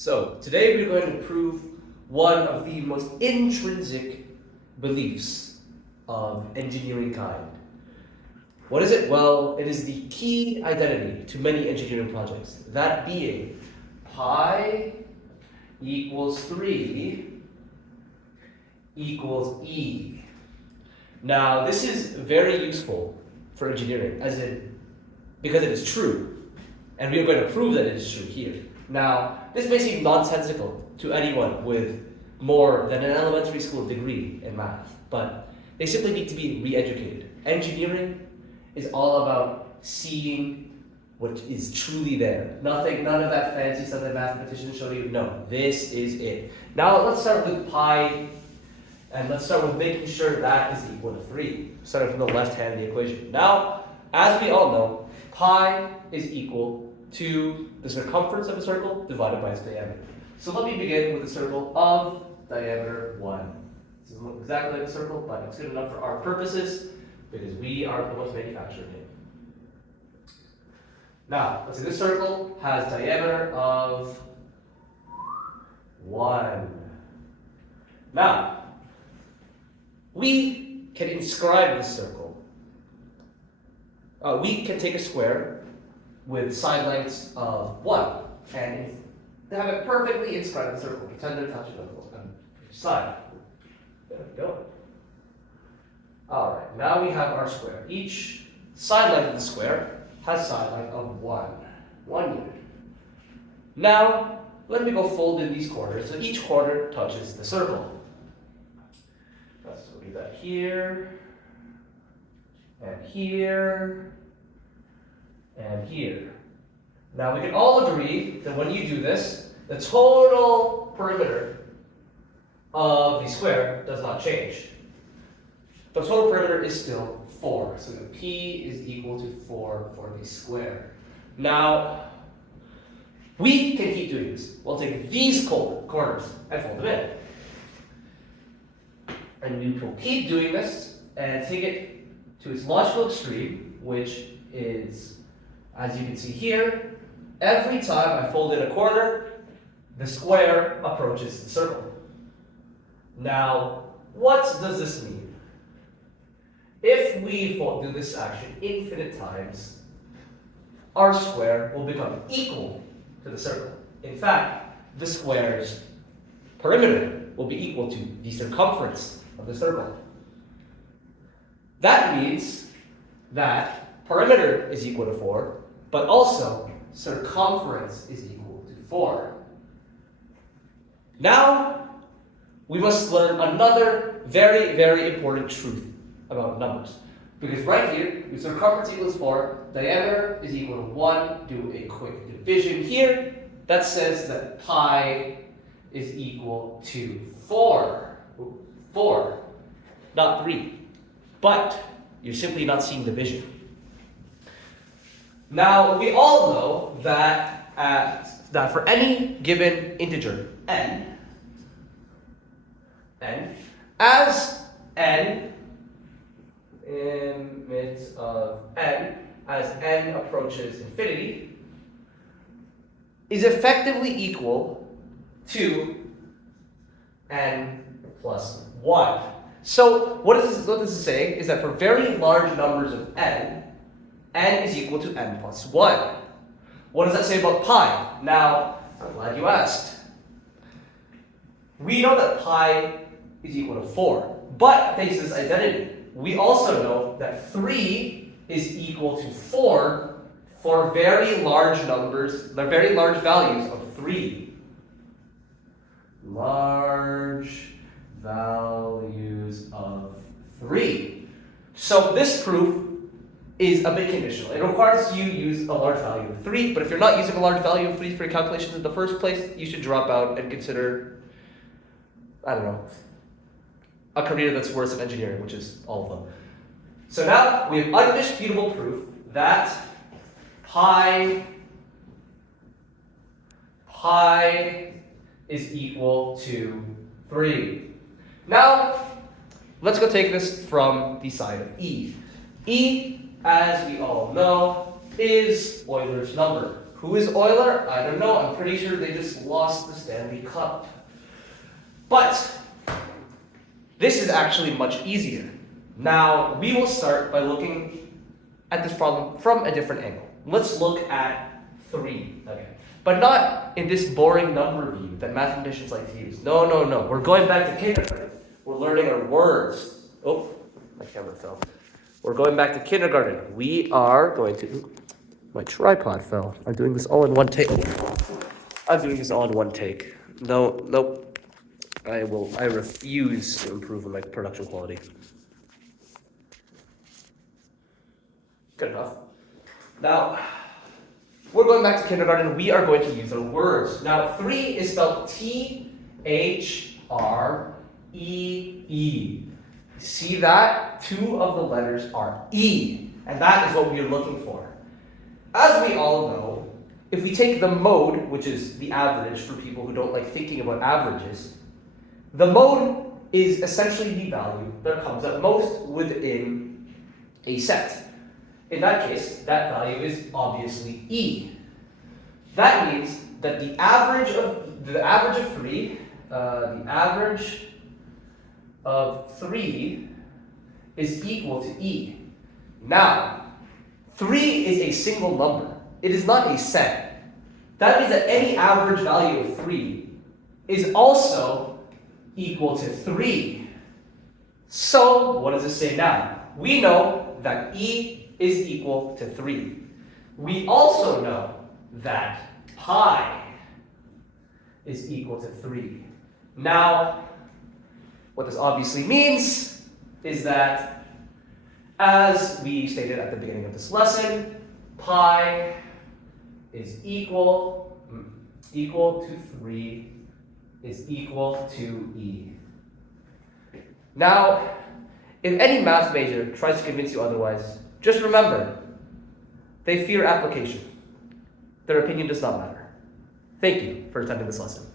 So today we're going to prove one of the most intrinsic beliefs of engineering kind. What is it? Well, it is the key identity to many engineering projects. That being pi equals 3 equals E. Now this is very useful for engineering, because it is true, and we are going to prove that it is true here. Now, this may seem nonsensical to anyone with more than an elementary school degree in math, but they simply need to be re-educated. Engineering is all about seeing what is truly there. None of that fancy stuff that mathematicians show you. No, this is it. Now let's start with pi, and let's start with making sure that is equal to 3. Starting from the left hand of the equation. Now, as we all know, pi is equal to the circumference of a circle divided by its diameter. So let me begin with a circle of diameter 1. This doesn't look exactly like a circle, but it's good enough for our purposes because we are the ones manufacturing it. Now, let's say this circle has diameter of 1. Now, we can inscribe this circle. We can take a square with side lengths of 1 and have it perfectly inscribed in the circle. Pretend they're touching on each side. There we go. Alright, now we have our square. Each side length of the square has side length of 1 unit. Now, let me go fold in these corners so each corner touches the circle. Let's do that here, and here, and here. Now we can all agree that when you do this, the total perimeter of the square does not change. The total perimeter is still 4. So the P is equal to 4 for the square. Now, we can keep doing this. We'll take these corners and fold them in. And we will keep doing this and take it to its logical extreme, which is, as you can see here, every time I fold in a corner, the square approaches the circle. Now, what does this mean? If we do this action infinite times, our square will become equal to the circle. In fact, the square's perimeter will be equal to the circumference of the circle. That means that perimeter is equal to 4, but also circumference is equal to 4. Now, we must learn another very, very important truth about numbers. Because right here, the circumference equals 4, diameter is equal to 1. Do a quick division here. That says that pi is equal to 4. 4, not 3. But you're simply not seeing division. Now, we all know that for any given integer, n, as n, limits of n, as n approaches infinity, is effectively equal to n plus 1. So what this is saying is that for very large numbers of n is equal to n plus 1. What does that say about pi? Now, I'm glad you asked. We know that pi is equal to 4, but thanks to this identity, we also know that 3 is equal to 4 for very large numbers, the very large values of 3. Large values of 3. So this proof is a bit conditional. It requires you use a large value of 3, but if you're not using a large value of 3 for your calculations in the first place, you should drop out and consider, I don't know, a career that's worse than engineering, which is all of them. So now we have undisputable proof that pi is equal to 3. Now, let's go take this from the side of E. E, as we all know, is Euler's number. Who is Euler? I don't know. I'm pretty sure they just lost the Stanley Cup. But this is actually much easier. Now, we will start by looking at this problem from a different angle. Let's look at 3 again. But not in this boring number view that mathematicians like to use. No. We're going back to kindergarten. We're learning our words. Oh, my camera fell. We're going back to kindergarten. We are going to... My tripod fell. I'm doing this all in one take. Nope. I refuse to improve on my production quality. Good enough. Now, we're going back to kindergarten. We are going to use our words. Now, 3 is spelled T-H-R-E-E. See that? 2 of the letters are E, and that is what we are looking for. As we all know, if we take the mode, which is the average for people who don't like thinking about averages, the mode is essentially the value that comes at most within a set. In that case, that value is obviously E. That means that the average of 3 is equal to E. Now, 3 is a single number. It is not a set. That means that any average value of 3 is also equal to 3. So, what does this say now? We know that E is equal to 3. We also know that pi is equal to 3. Now, what this obviously means is that, as we stated at the beginning of this lesson, pi is equal to 3 is equal to E. Now, if any math major tries to convince you otherwise, just remember, they fear application. Their opinion does not matter. Thank you for attending this lesson.